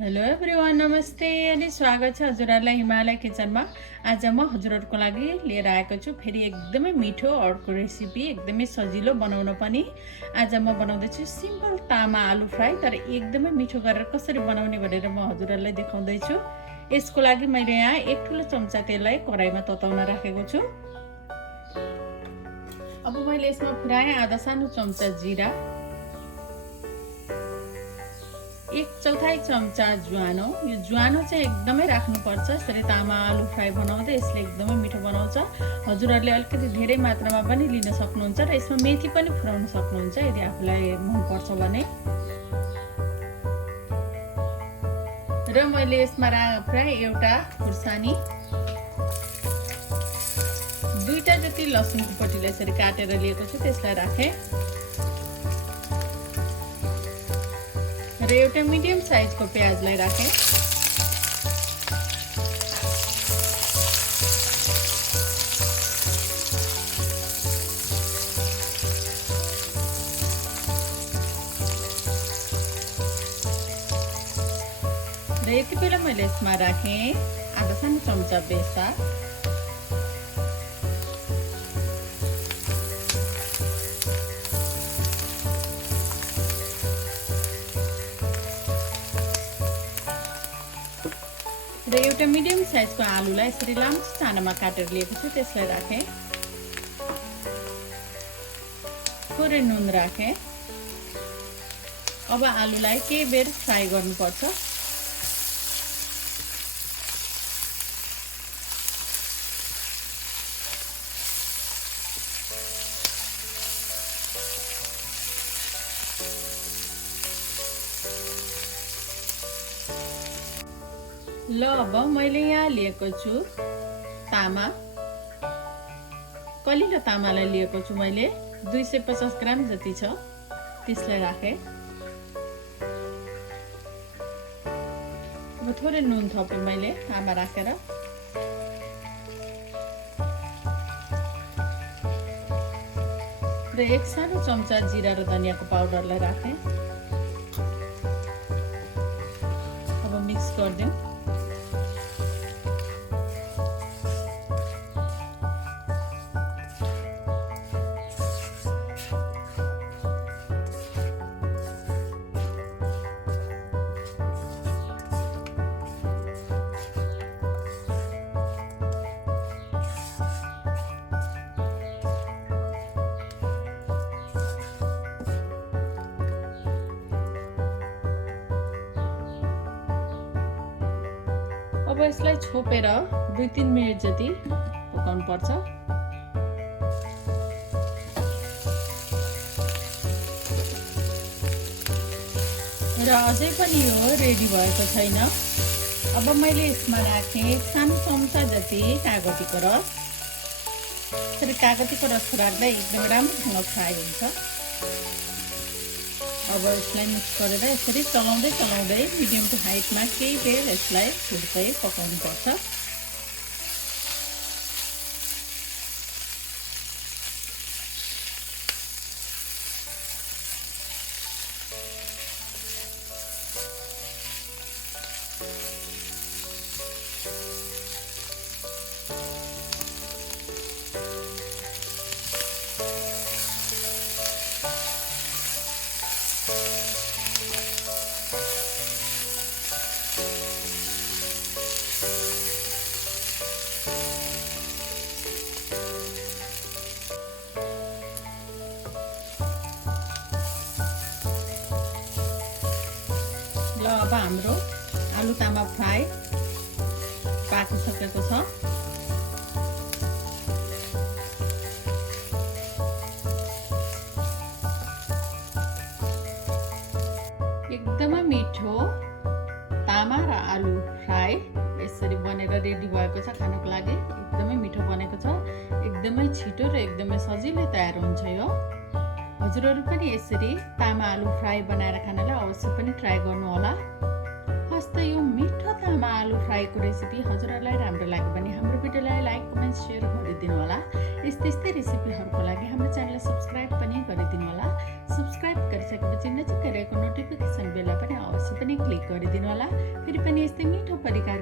Hello everyone, नमस्ते अनि स्वागत छ हजुरहरूलाई हिमालय किचनमा। आज म हजुरहरूको लागि लिएर आएको छु फेरि एकदमै मिठो अर्को रेसिपी, एकदमै सजिलो बनाउन पनि। आज म बनाउँदैछु सिम्पल तामा आलु फ्राई, तर एकदमै मिठो गरेर कसरी बनाउने भनेर म हजुरहरूलाई देखाउँदैछु। यसको लागि मैले यहाँ 1 ठुलो चम्चा तेललाई कराईमा तताउन राखेको छु। अब मैले यसमा पुराएँ आधा सानो चम्चा जिरा, 1/4 चम्चा ज्वानो। यो ज्वानो चाहिँ एकदमै राख्नुपर्छ, यसरी तामा आलु फ्राई बनाउँदा यसले एकदमै मिठो बनाउँछ। हजुरहरूले अलिकति धेरै मात्रामा पनि लिन सक्नुहुन्छ र यसमा मेथी पनि फुराउन सक्नुहुन्छ यदि आफूलाई मनपर्छ भने। र मैले यसमा प्राय एउटा खुर्सानी, 2टा जति लसुनको पट्टीलाई यसरी काटेर लिएको छु, त्यसलाई राखेँ। र एउटा मिडियम साइजको प्याजलाई राखेँ। र यति बेला मैले यसमा राखेँ आधा सानो चम्चा बेसार, र एउटा मिडियम साइजको आलुलाई यसरी लामो सानामा काटेर लिएको छु, त्यसलाई राखेँ। थोरै नुन राखेँ। अब आलुलाई केही बेर फ्राई गर्नुपर्छ। ल अब मैले यहाँ लिएको छु तामा, कलिलो तामालाई लिएको छु मैले, 250 ग्राम जति छ, त्यसलाई राखेँ। अब थोरै नुन थपेँ मैले तामा राखेर। र 1 सानो चम्चा जिरा र धनियाँको पाउडरलाई राखेँ। अब मिक्स गरिदिउँ। अब यसलाई छोपेर 2-3 मिनेट जति पकाउनु पर्छ। र अझै पनि यो रेडी भएको छैन। अब मैले यसमा राखेँ सानो चम्चा जति कागतीको रस। यसरी कागतीको रस राख्दा एकदमै राम्रोसँग फ्राई हुन्छ। अब यसलाई मिक्स गरेर यसरी चलाउँदै मिडियम टु हाइटमा केही बेर यसलाई हुर्कै पकाउनुपर्छ। ल अब हाम्रो आलु तामा फ्राई पाकिसकेको छ। एकदमै मिठो तामा र आलु फ्राई यसरी बनेर रेडी भएको छ खानको लागि। एकदमै मिठो बनेको छ, एकदमै छिटो र एकदमै सजिलै तयार हुन्छ यो। हजुरहरू पनि यसरी तामा आलु फ्राई बनाएर खानलाई अवश्य पनि ट्राई गर्नु होला। हस् त यो मिठो तामा आलु फ्राई आएको रेसिपी हजुरहरूलाई राम्रो लाग्यो भने हाम्रो भिडियोलाई लाइक कमेन्ट सेयर गरिदिनु होला। यस्तै रेसिपीहरूको लागि हाम्रो च्यानललाई सब्स्क्राइब पनि गरिदिनु होला। सब्स्क्राइब गरिसकेपछि नजिकै रहेको नोटिफिकेसन बेललाई पनि अवश्य पनि क्लिक गरिदिनु होला। फेरि पनि यस्तै मिठो परिकार